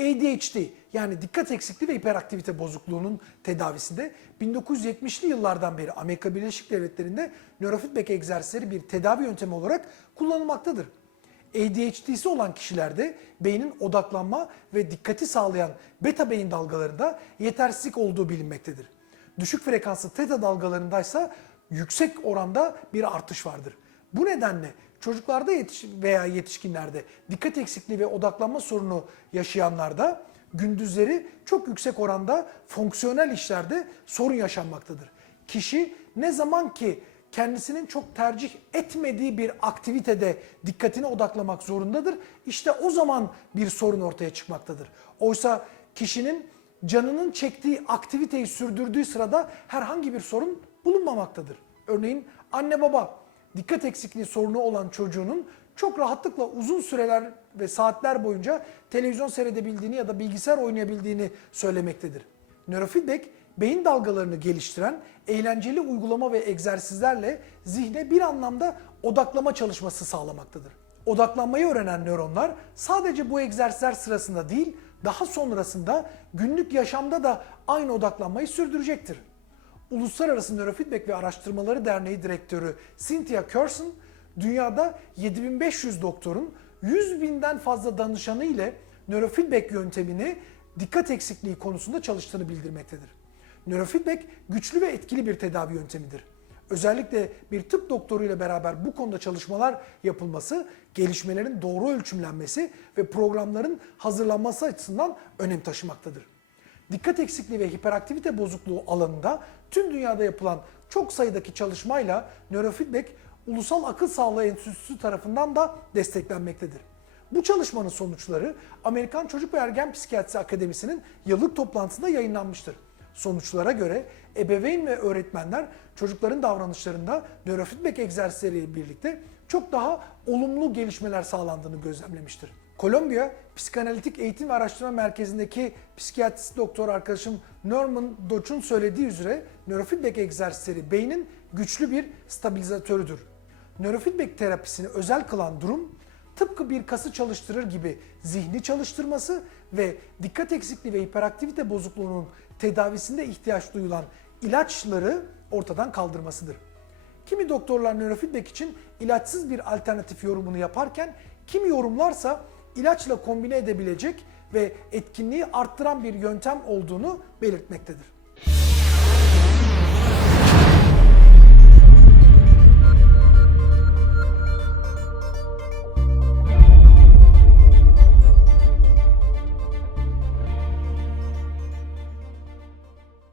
ADHD yani dikkat eksikliği ve hiperaktivite bozukluğunun tedavisinde 1970'li yıllardan beri Amerika Birleşik Devletleri'nde nörofeedback egzersizleri bir tedavi yöntemi olarak kullanılmaktadır. ADHD'si olan kişilerde beynin odaklanma ve dikkati sağlayan beta beyin dalgalarında yetersizlik olduğu bilinmektedir. Düşük frekanslı teta dalgalarındaysa yüksek oranda bir artış vardır. Bu nedenle çocuklarda yetiş veya yetişkinlerde dikkat eksikliği ve odaklanma sorunu yaşayanlarda gündüzleri çok yüksek oranda fonksiyonel işlerde sorun yaşanmaktadır. Kişi ne zaman ki kendisinin çok tercih etmediği bir aktivitede dikkatini odaklamak zorundadır. İşte o zaman bir sorun ortaya çıkmaktadır. Oysa kişinin canının çektiği aktiviteyi sürdürdüğü sırada herhangi bir sorun bulunmamaktadır. Örneğin anne baba dikkat eksikliği sorunu olan çocuğunun çok rahatlıkla uzun süreler ve saatler boyunca televizyon seyredebildiğini ya da bilgisayar oynayabildiğini söylemektedir. Nörofeedback beyin dalgalarını geliştiren eğlenceli uygulama ve egzersizlerle zihne bir anlamda odaklama çalışması sağlamaktadır. Odaklanmayı öğrenen nöronlar sadece bu egzersizler sırasında değil, daha sonrasında günlük yaşamda da aynı odaklanmayı sürdürecektir. Uluslararası Nörofeedback ve Araştırmaları Derneği Direktörü Cynthia Curson, dünyada 7500 doktorun 100 binden fazla danışanı ile nörofeedback yöntemini dikkat eksikliği konusunda çalıştığını bildirmektedir. Nörofeedback güçlü ve etkili bir tedavi yöntemidir. Özellikle bir tıp doktoru ile beraber bu konuda çalışmalar yapılması, gelişmelerin doğru ölçümlenmesi ve programların hazırlanması açısından önem taşımaktadır. Dikkat eksikliği ve hiperaktivite bozukluğu alanında tüm dünyada yapılan çok sayıdaki çalışmayla nörofeedback Ulusal Akıl Sağlığı Enstitüsü tarafından da desteklenmektedir. Bu çalışmanın sonuçları Amerikan Çocuk ve Ergen Psikiyatrisi Akademisi'nin yıllık toplantısında yayınlanmıştır. Sonuçlara göre ebeveyn ve öğretmenler çocukların davranışlarında nörofeedback egzersizleriyle birlikte çok daha olumlu gelişmeler sağlandığını gözlemlemiştir. Kolombiya Psikanalitik Eğitim ve Araştırma Merkezi'ndeki psikiyatrist doktor arkadaşım Norman Doç'un söylediği üzere nörofeedback egzersizleri beynin güçlü bir stabilizatörüdür. Nörofeedback terapisini özel kılan durum tıpkı bir kası çalıştırır gibi zihni çalıştırması ve dikkat eksikliği ve hiperaktivite bozukluğunun tedavisinde ihtiyaç duyulan ilaçları ortadan kaldırmasıdır. Kimi doktorlar nörofeedback için ilaçsız bir alternatif yorumunu yaparken kimi yorumlarsa ilaçla kombine edebilecek ve etkinliği arttıran bir yöntem olduğunu belirtmektedir.